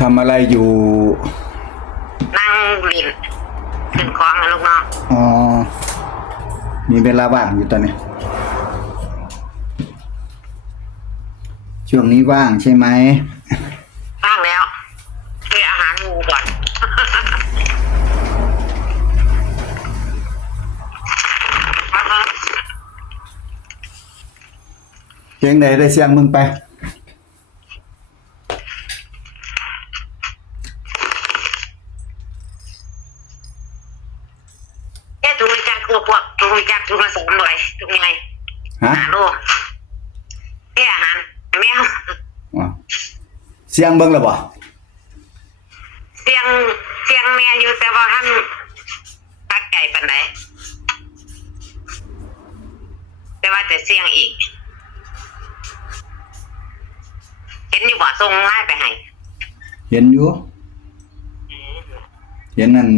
ทำอะไรอยู่นั่งลินขึ้นคลองนะลูกน้องอ๋อมีเวลาว่างอยู่ตอนนี้ช่วงนี้ว่างใช่ไหมว่างแล้วเกี่อาหารงูก่อนเพลงใดได้เสียงมึงไปทุกวิจารณ์คือพวกทุกวิจารณ์ทุกมาสอนเลยทุกไงฮะลูกอาหารแมวเสียงเบิ่งแล้วบ่เสียงแม่อยู่แต่ว่าท่านตักใจปานใดแต่ว่าจะเสียงอีกเห็นอยู่บ่ส่งไลน์ไปให้เห็นอยู่เห็นนั่น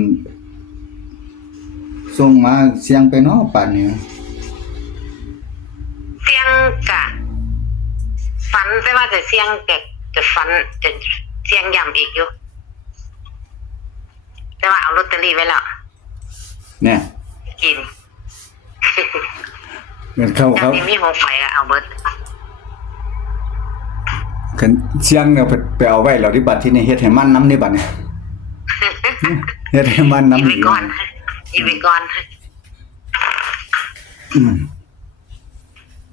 ส่งมาเสียงไปเนาะป่านนี้เสียงกะฝันแต่ว่าจะเสียงจะฝันจะเสียงย้ำอีกอยู่แต่ว่าเอาลอตเตอรี่ไว้แล้วเนี่ยกินเงินเข้าครับมี6ใบก็เอาเบิดคันเสียงเนี่ยไปเอาไว้แล้วที่บัดที่นี่เฮ็ดให้มันนำนี่บัดนี่เฮ็ดให้มันนำอีกก่อน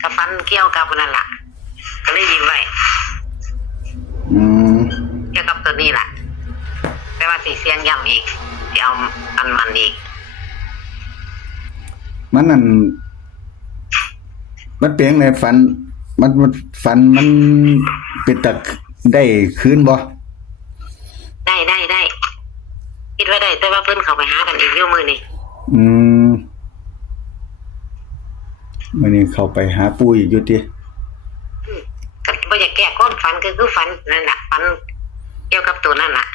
กับฟันเกี่ยวกับนั่นล่ะก็เลยยิงไว้เกี่ยวกับตัวนี้ล่ะแต่ว่าสิเสียงย้ำอีกสิเอามันอีกมันนั่นมันเปลี่ยนในฝันมันฝันมันเป็นตะได้คืนบ่ได้คิดว่าได้แต่ว่าเพิ่นเข้าไปหากันอีกอยู่มื้อนี้มื้อนี้เข้าไปหาปู่อีกอยู่ติก็บ่อยากแก้ความฝันคือฝันนั่นล่ะฝันเกี่ยวกับตัวนั่นล่ะ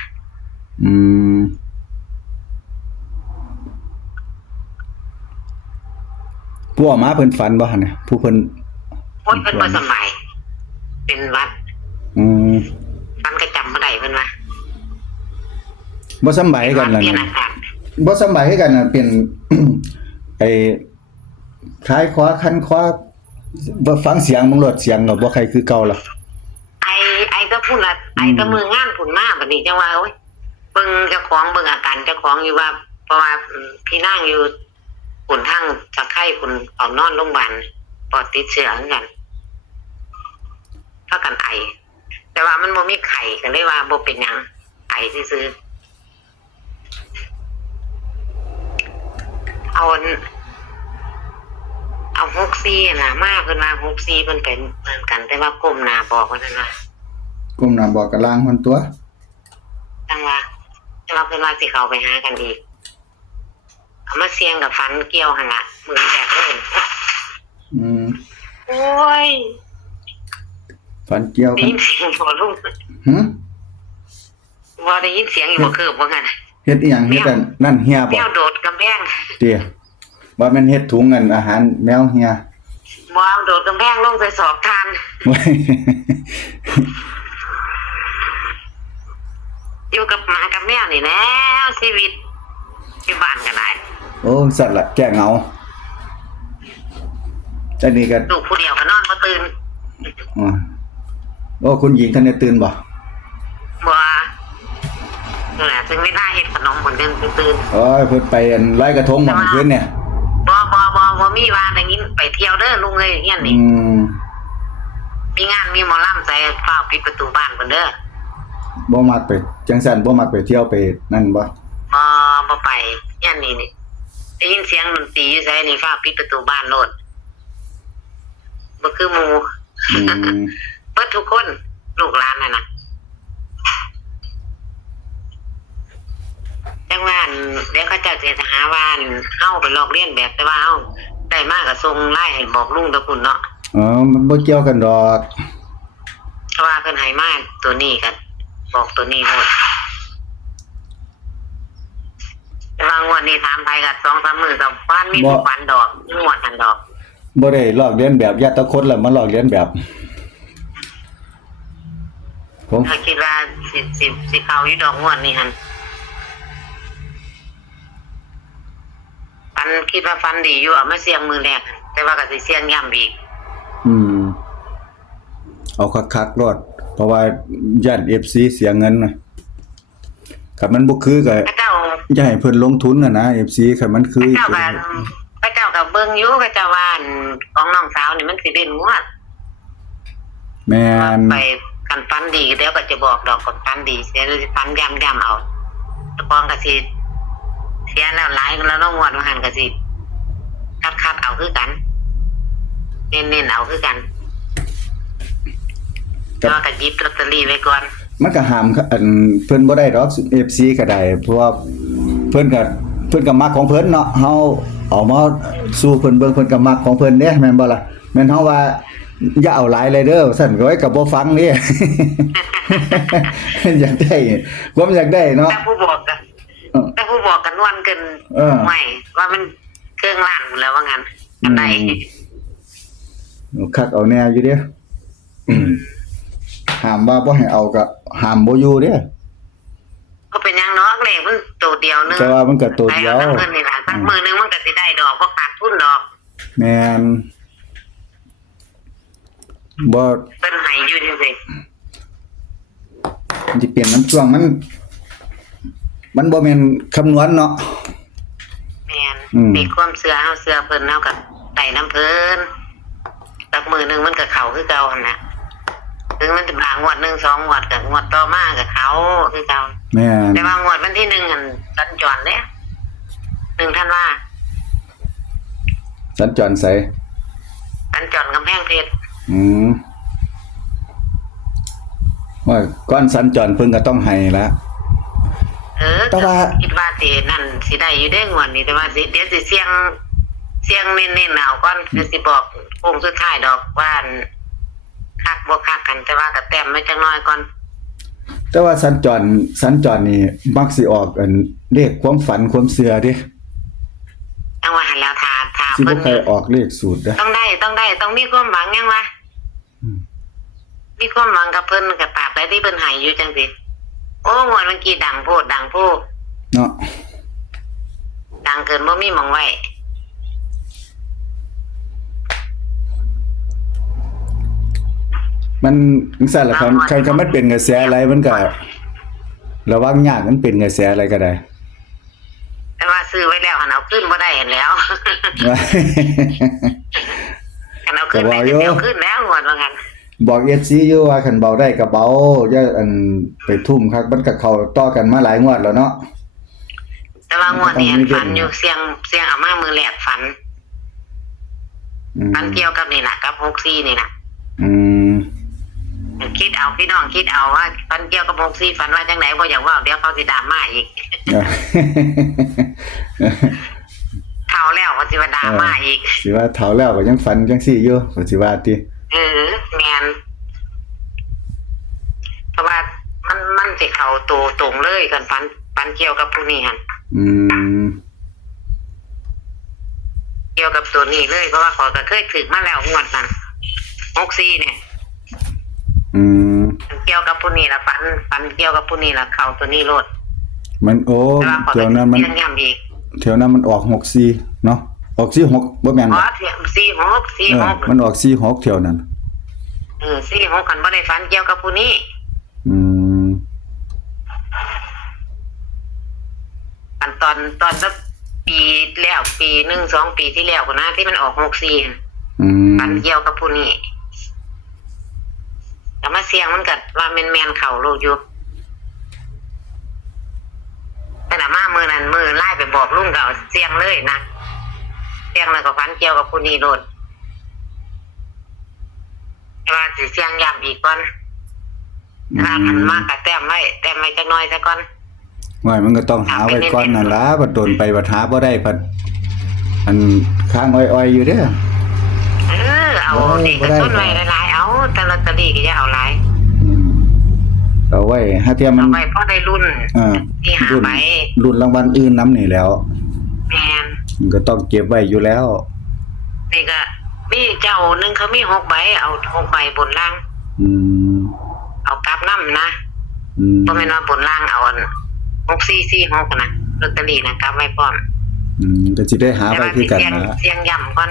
ผู้ออกมาเพิ่นฝันบ่หั่นน่ะผู้เพิ่นเพิ่นบ่สบายเป็นหวัดฝันก็จำบ่ได้เพิ่นว่าบ่สำบายกันล่ะบ่สำบายกันน่ะเป็น ไอ้คล้ายคว้าคันคว้าบ่ฟังเสียงมึงลดเสียงก็บ่ใครคือเก่าล่ะไอ้ก็พูดล่ะไอ้ก็มืองานพุ่นมาบัดนี้จังว่าโอ๊ยเบิ่งเจ้าของเบิ่งอาการเจ้าของอยู่ว่าเพราะว่าพี่นางอยู่ปุ่นทางตะไคร้ปุ่นออกนอนโรงพยาบาลปอดติดเชื้อเหมือนกันพากันไอแต่ว่ามันบ่มีไข้ก็เลยว่าบ่เป็นหยังไอซื่อเอา64น่ะมาเพิ่นว่า64เพิ่นเป็นเหมือนกันแต่ว่าก้มหน้าบอกว่านั่นว่าก้มหน้าบอกกับล่างมันตัวจังว่าเพิ่นว่าสิเข้าไปหากันอีกเอามาเสี่ยงกับฝันเกี่ยวหั่นล่ะมือแรกเลยโอ้ยฝันเกี่ยวได้ยินเสียงบ่ลุงว่าได้ยินเสียงอยู่บ่คือบ่งั้นเฮ็ดอีหยังเฮ็ดนั่นเฮียบ่แมวโดดกำแพงเตี้ยว่ามันเฮ็ดถุงเงินอาหารแมวเฮียบ่เอาโดดกำแพงลงใส่สอบทานอยู่กับหมากับแมวนี่แล้วชีวิตอยู่บ้านก็ได้โอ้สัตว์ละแก้เหงาจังนี้ก็ลูกผู้เดียวก็นอนบ่ตื่นโอ้คุณหญิงท่านได้ตื่นบ่นั่นแหละถึงเวลาเฮ็ดขนมเพิ่นตื่นโอ้ยเพิ่นไปลอยกระทงเมื่อคืนเนี่ยบ่มีว่าได้ยินไปเที่ยวเด้อลุงเอ้ยเฮียนนี่มีงานมีหมอลำใส่ฟ้าปิดประตูบ้านเพิ่นเด้อบ่มักไปจังซั่นบ่มักไปเที่ยวไปนั่นบ่บ่ไปเฮียนนี่ได้ยินเสียงดนตรีอยู่ไสนี่ฟ้าปิดประตูบ้านโลดบ่คือหมู่เบิดทุกคนลูกหลานนั่นน่ะจังว่าเดี๋ยวเขาเจ้าจะหาว่าเฮาไปลอกเลียนแบบแต่ว่าเฮาได้มาก็ส่งไลน์ให้บอกลุงตะพุ่นเนาะมันบ่เกี่ยวกันดอกเพราะว่าเพิ่นให้มาตัวนี้ก็บอกตัวนี้โลดแต่ว่างวดนี้ถามไผก็ 2-3 มื้อก็บ้านมีทุกวันดอกงวดนั้นดอกบ่ได้ลอกเลียนแบบญาติตะคนแล้วมาลอกเลียนแบบ ผม ถ้าคิดว่าสิเข้าอยู่ดอกงวดนี่หั่นฟันคิดว่าฟันดีอยู่เอามาเสี่ยงมือแรกแต่ว่าก็สิเสี่ยงย่ำอีก อืมเอาคักๆรอดเพราะว่าย่าน FC เสียเงินน่ะคันมันบ่คือก็ พระเจ้า อย่าให้เพิ่นลงทุนน่ะนะ FC คันมันคือ พระเจ้ากับเบิ่งอยู่พระเจ้าว่าอันของน้องสาวนี่มันสิเด่นงวด แม่น ไปกันฟันดีเดี๋ยวก็จะบอกดอกก่อนฟันดีเสียเลยฟันย่ำเอาตะกองก็สิเสียแล้วหลายแล้วน้องงวดว่าหั่นก็สิคัดเอาคือกันเน้นๆเอาคือกันก็ก็หยิบลอตเตอรี่ไว้ก่อน มันก็ห้ามอันเพิ่นบ่ได้ดอก FC ก็ได้เพราะว่าเพิ่นก็มักของเพิ่นเนาะเฮาเอามาสู้เพิ่นเบิ่งเพิ่นก็มักของเพิ่นเด้แม่นบ่ล่ะแม่นเฮาว่าอย่าเอาหลายเลยเด้อซั่นก็ไว้ก็บ่ฟังนี่ อยากได้ความอยากได้เนาะ แต่ผู้บอกกันนวลเกินไม่ว่ามันเครื่องล่างแล้วว่างั้นกันได้ คักเอาแน่อยู่เด้อห้ามว่าบ่ให้เอาก็ห้ามบ่อยู่เด้อ ก็เป็นยังเนาะเลขมันตัวเดียวนึง แต่ว่ามันก็ตัวเดียว เงินนี่ล่ะสักมือนึงมันก็สิได้ดอกบ่ขาดทุนดอก แม่นบ่ เป็นให้อยู่จังซี่ มันสิเปลี่ยนน้ำช่วงมันบ่แม่นคำนวณเนาะ แม่น อืม มีความเชื่อเฮาเชื่อเพิ่นเฮาก็ได้น้ำเพิ่นสักมือนึงมันก็เข้าคือเก่าหั่นน่ะถึงมันจะบางงวด1 2งวดก็งวดต่อมาก็เข้าคือเก่า แม่น แต่ว่างวดวันที่1หั่นสัญจรเด้1ธันวา สัญจรไส สัญจรกำแพงเพชร อืมว่าก่อนสัญจรเพิ่นก็ต้องให้ละ แต่ว่า คิดว่าสินั่นสิได้อยู่ได้งวดนี้แต่ว่าสิเดี๋ยวสิเสียงเน้นๆเอาก่อนคือสิบอกโค้งสุดท้ายดอกว่าอันคักบ่คักกันแต่ว่าก็แต้มไว้จักหน่อยก่อน แต่ว่าสัญจรนี่มักสิออกอันเลขความฝันความเชื่อเด้ จังว่าหันแล้วทา สิ เพิ่ บ่ น เคยออกเลขสูตรเด้อ ต้องได้ต้องมีความหวังยังวะ อืม มีความหวังกับเพิ่นก็ตราบใดที่เพิ่นให้อยู่จังซี่โอ้งวดเมื่อกี้ดังโพด เนาะ ดังเกินบ่มีหม่องไว้ มันจังซั่นล่ะครับใครก็มันเป็นกระแสอะไรมันก็ระวังยากมันเป็นกระแสอะไรก็ได้ แต่ว่าซื้อไว้แล้วหันเอาขึ้นบ่ได้เห็นแล้ว หันเอาขึ้นได้ ก็ว่าอยู่ เดี๋ยวขึ้นแล้วงวดว่างั้น บอก FC อยู่ว่าคันเบาได้ก็เบาอย่าอันไปทุ่มคักมันก็เข้าต่อกันมาหลายงวดแล้วเนาะ แต่ว่างวดนี้ฝันอยู่เสียงเอามามือแรกฝัน อืม ฝันเกี่ยวกับนี่น่ะกับ64นี่น่ะ อืม คิดเอาพี่น้องคิดเอาว่าฝันเกี่ยวกับ64ฝันว่าจังไหนบ่อยากเว้าเดี๋ยวเขาสิด่ามาอีกเฒ่าแล้วเขาสิว่าด่ามาอีก สิว่าเฒ่าแล้วก็ยังฝันจังซี่อยู่ก็สิว่าติ แม่นเพราะว่ามันสิเข้าตัวตรงเลยกันฝันเกี่ยวกับผู้นี้หั่น อืม เกี่ยวกับตัวนี้เลยเพราะว่าขอยก็เคยถึกมาแล้วงวดนั้น64เนี่ย อืม เกี่ยวกับผู้นี้ละฝันเกี่ยวกับผู้นี้ละเข้าตัวนี้โลด มันโอ้ แต่ว่าขอย เที่ยวนั้นมัน เรียนย้ำอีก เที่ยวนั้นมันออก64เนาะออก46บ่แม่น อ๋ บ่ อเถียง46 มันออก46เที่ยวนั้น 46กันบ่ได้ฝันเกี่ยวกับผู้นี้ อืม อันตอนสักปีแล้วปี1 2ปีที่แล้วพุ่นนะที่มันออก64 อืม ฝันเกี่ยวกับผู้นี้แต่มาเสียงมันก็ว่าแม่นๆเข้าโลดอยู่แต่ละมามื้อนั้นมื้อไล่ไปบอกลุงก็เอาเสียงเลยนะเสียงแล้วก็ฝันเกี่ยวกับผู้นี้โลดแต่ว่าสิเสียงย้ำอีกก่อนถ้ามันมากก็แต้มไว้จักหน่อยซะก่อน ว่ามันก็ต้องหาไว้ก่อนนั่นล่ะบัดโดนไปบัดหาบ่ได้พัดอันค้างอ้อยๆอยู่เด้อ เอาเด็กกระตุ้นไว้หลายๆเอาแต่ลอตเตอรี่ก็จะเอาหลาย อืมเอาไว้ถ้าเทียมั เอา น ไว้เพราะได้รุ่น ที่หา รุ่น ไป รุ่นรางวัลอื่นนำนี่แล้ว แมน มันก็ต้องเก็บไว้อยู่แล้ว นี่ก็มีเจ้าหนึ่งเขามี6 ใบเอา6 ใบบนล่าง อืม เอากลับนํนะ อืม บ่แม่นว่าบนล่างเอาอัน6446นะลอตเตอรี่นะกลับไว้พร้อม ก็สิได้หา แต่ ไว้ ว่า คือกัน เสียง นะ เสียงย่ำก่อน